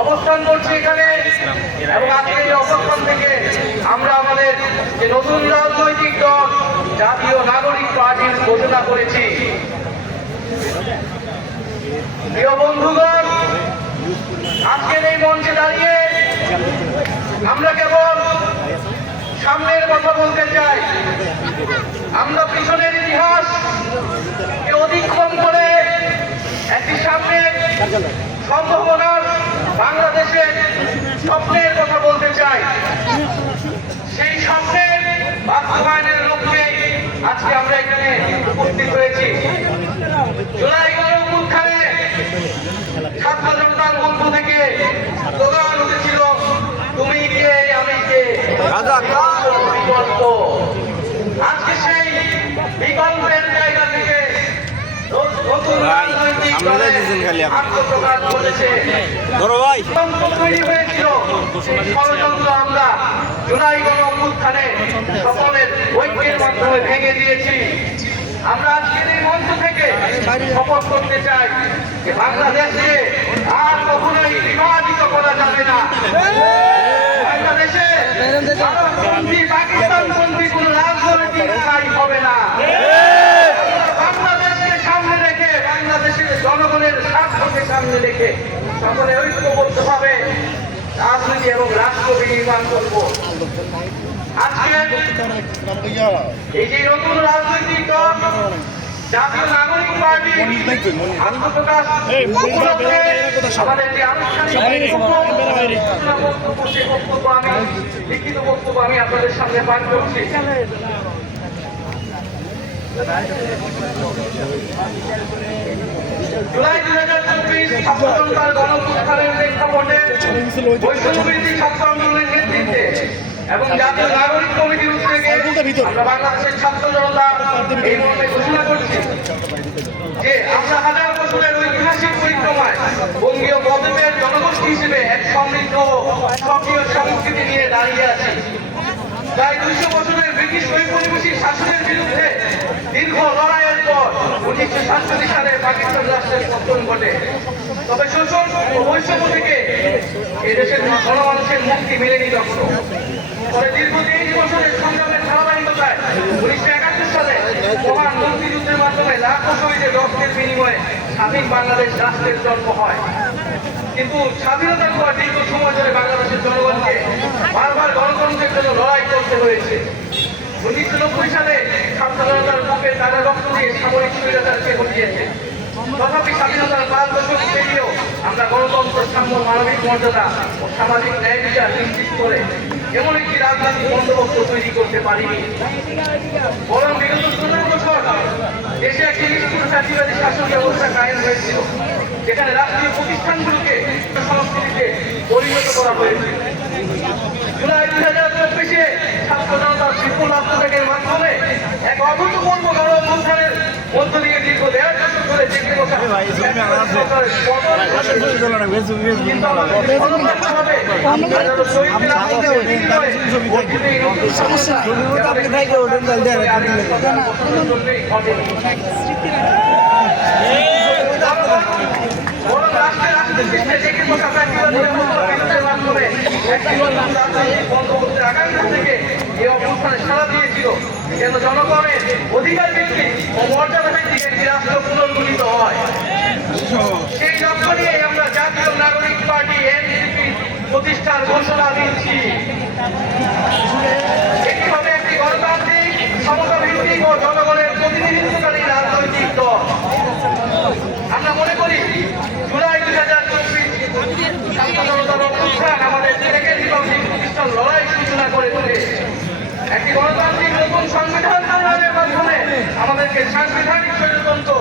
অবস্থান করছি এখানে এবং আজকে এই অবস্থান থেকে আমরা আমাদের যে নতুন রাজনৈতিক দল, জাতীয় নাগরিক পার্টির ঘোষণা করেছি। প্রিয় বন্ধুগণ, আজকের এই মঞ্চে দাঁড়িয়ে আমরা কেবল সামনের কথা বলতে চাই আমরা পিছনের ইতিহাস কে অতিক্রম করে একটি সামনের সম্ভাবনার বাংলাদেশের স্বপ্নের কথা বলতে চাই সেই স্বপ্নের বাস্তবায়নের লক্ষ্যে আজকে আমরা এখানে উপস্থিত হয়েছি জুলাই গণঅভ্যুত্থানে ছাত্র জনতার মধ্য থেকে স্লোগান উঠেছিল তুমি কে আমি কে বিকল্প আজকে সেই বিকল্পের জায়গা থেকে আমরা দলের দুজন খালি আপনার। আত্মপ্রকাশ ঘটেছে ধরো ভাই তৈরি হয়েছিল আমরা জুলাই গণ অভ্যুত্থানে সকলের ঐক্যের মাধ্যমে ভেঙে দিয়েছি আমরা আজকের এই মঞ্চ থেকে শপথ করতে চাই যে বাংলাদেশকে আর কখনোই বিভাজিত করা যাবে না বাংলাদেশে ভারতপন্থী পাকিস্তানপন্থী কোন রাজনৈতিক ঠাঁই হবে না বাংলাদেশকে সামনে রেখে বাংলাদেশের জনগণের স্বার্থকে সামনে রেখে সকলে ঐক্যবদ্ধভাবে রাজনীতি এবং রাষ্ট্র বিনির্মাণ করব। আজকে এই যে নতুন রাজনৈতিক দল জাতীয় নাগরিক পার্টি আত্মপ্রকাশ আমাদের যে আনুষ্ঠানিক বক্তব্য সে বক্তব্য আমি লিখিত বক্তব্য আমি আপনাদের সামনে পাঠ করছি। জুলাই দুই হাজার চব্বিশ ছাত্রজনতার গণপুত্থানের প্রেক্ষাপটে বৈষম্যবিরোধী ছাত্র আন্দোলনের নেতৃত্বে এবং জাতীয় নাগরিক কমিটির উদ্যোগে আমরা বাংলাদেশের ছাত্র জনতা এই মর্মে ঘোষণা করছি যে আমরা হাজার বছরের ঐতিহাসিক পরিক্রমায় বঙ্গীয় বদ্বীপের জনগোষ্ঠী হিসেবে এক সমৃদ্ধ সক্রিয় সংস্কৃতি নিয়ে দাঁড়িয়ে আছি। প্রায় দুইশো বছরের ব্রিটিশ ঔপনিবেশিক শাসনের বিরুদ্ধে দীর্ঘ লড়াইয়ের পর উনিশশো সাতচল্লিশ সালে পাকিস্তান রাষ্ট্রের পতন ঘটে। তবে শোষণ ও বৈষম্য থেকে এদেশের গণমানুষের মুক্তি মেলেনি তখনও পরে দীর্ঘ তেইশ বছরের সংগ্রামের ধারাবাহিকতায় উনিশশো একাত্তর সালে মহান মুক্তিযুদ্ধের মাধ্যমে লাখো শহীদের রক্তের বিনিময়ে স্বাধীন বাংলাদেশ রাষ্ট্রের জন্ম হয়। কিন্তু স্বাধীনতার পর দীর্ঘ সময় ধরে বাংলাদেশের জনগণকে বারবার গণতন্ত্রের জন্য লড়াই করতে হয়েছে। উনিশশো নব্বই সালে জনতার বুকে তারা রক্ত দিয়ে সামরিক স্বৈরাচারকে ঘটিয়েছে তথাপি স্বাধীনতার পাঁচ দশক পেরিয়েও আমরা গণতন্ত্র, সাম্য, মানবিক মর্যাদা ও সামাজিক ন্যায় বিচার নিশ্চিত করে এমন একটি রাজনৈতিক বন্দোবস্ত তৈরি করতে পারিনি। বরং বিগত পনেরো বছর দেশে একটি নিষ্ঠুর জাতিবাদী শাসন ব্যবস্থা কায়েম হয়েছিল। যেখানে রাষ্ট্রীয় প্রতিষ্ঠানগুলোকে সংস্কৃতিতে পরিণত করা হয়েছে। জুলাই দুই হাজার চব্বিশে ছাত্র জনতার বিপুল আত্মত্যাগের মাধ্যমে এক অভূতপূর্ব গণ অভ্যুত্থানের মধ্য দিয়ে দীর্ঘ দেড় ধরে জেগে বসা যেন জনগণের অধিকার ভিত্তিক ও মর্যাদা ভিত্তিক একটি রাষ্ট্র পুনর্গঠিত হয় সেই লক্ষ্য নিয়ে আমরা জাতীয় নাগরিক পার্টি এনসিপি প্রতিষ্ঠার ঘোষণা দিচ্ছি এটি একটি গণতান্ত্রিক সমতা ভিত্তিক ও জনগণের প্রতিনিধিত্বকারী রাজনৈতিক দল আমরা মনে করি জুলাই দুই হাজার চব্বিশ অনুষ্ঠান আমাদের সেকেন্ড রিপাবলিক প্রতিষ্ঠান লড়াই সূচনা করে তোলে একটি গণতান্ত্রিক নতুন সংবিধান প্রণয়নের মাধ্যমে আমাদেরকে সাংবিধানিক স্বৈরতন্ত্র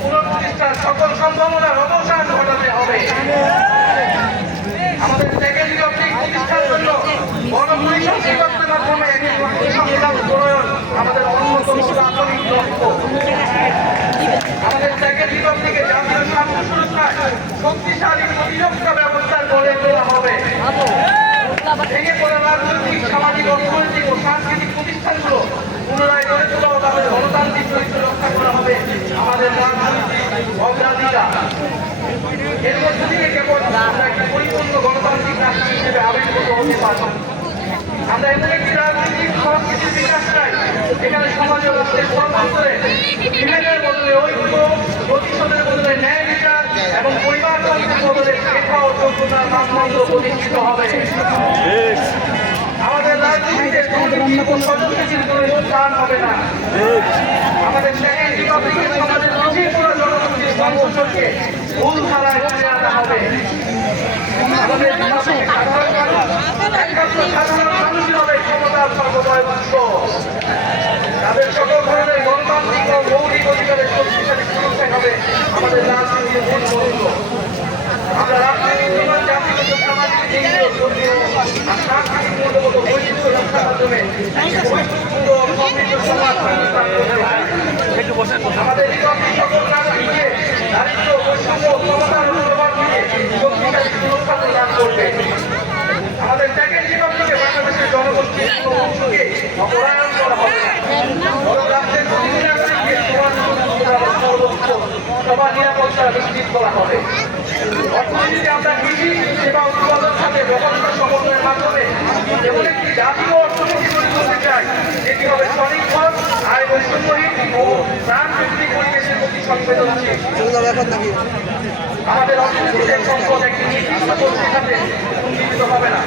পুনঃপ্রতিষ্ঠার সকল সম্ভাবনার অবসান ঘটাতে হবে। আমাদের রিপাবলিক প্রতিষ্ঠার জন্য গণপরিষদ নির্বাচনের মাধ্যমে একটি সংবিধান প্রণয়ন আমাদের অন্যতম প্রাথমিক লক্ষ্য। আমাদের স্বার্থ সুরক্ষায় শক্তিশালী প্রতিরক্ষা ব্যবস্থা গড়ে তোলা হবে। ভেঙে পড়া রাজনৈতিক সামাজিক অর্থনৈতিক ও সাংস্কৃতিক প্রতিষ্ঠানগুলো পুনরায় গড়ে তোলা ও তাদের গণতান্ত্রিক চরিত্র রক্ষা করা হবে আমাদের রাজনৈতিক অগ্রাধিকার হতে পারবে। আমরা এমন একটি রাজনৈতিক সংস্কৃতির বিকাশ চাই? এখানে সমাজ ও রাষ্ট্রের সর্বান্তরে বিভেদের বদলে, ঐক্য প্রতিশোধের বদলে ন্যায় বিচার এবং পরিবারতন্ত্রের বদলে শেখা ও যোগ্যতার মানদণ্ড প্রতিষ্ঠিত হবে। আমাদের রাজনীতিতে স্বজনপ্রীতির কোনো স্থান হবে না। আমাদের সেকেন্ড রিপাবলিকের সমাজের জনগোষ্ঠীর সংগঠনকে মূল ধারায় ফিরে আনা হবে আমাদের সকল ধরনের গণতান্ত্রিক মৌলিক অধিকারের শক্তিশালী সুরক্ষা হবে আমাদের রাজনীতির মূল আমরা রাজনৈতিক সমাজ জাতিগত সামাজিক দিকগুলো ধর্মীয় সাংস্কৃতিক মূল্যবোধ বৈচিত্র্য রক্ষার মাধ্যমে সমৃদ্ধ। আমাদের সকল নাগরিককে দারিদ্র বৈষম্য ক্ষমতার অনুপ্রভাব থেকে শক্তিশালী সুরক্ষা প্রদান করবে আমাদের সেকেন্ড রিপাবলিকে বাংলাদেশের জনগোষ্ঠীর কোনো অংশকে অপরায়ণ করা হবে সর্বোচ্চ সবার নিরাপত্তা নিশ্চিত করা হবে অর্থনীতিতে আমরা সেবা উৎপাদন খাতে ব্যবস্থা সমন্বয়ের মাধ্যমে এমন একটি জাতীয় অর্থনীতি গড়ে তুলতে চাই যেটি হবে স্বনির্ভর আয় বৈষম্যহীন ও প্রাণ ভিত্তিক পরিবেশের প্রতি সংবেদনশীল আমাদের অর্থনীতিতে সম্পদ একটি নির্দিষ্ট পরিস্থিতিতে উন্নীত হবে না।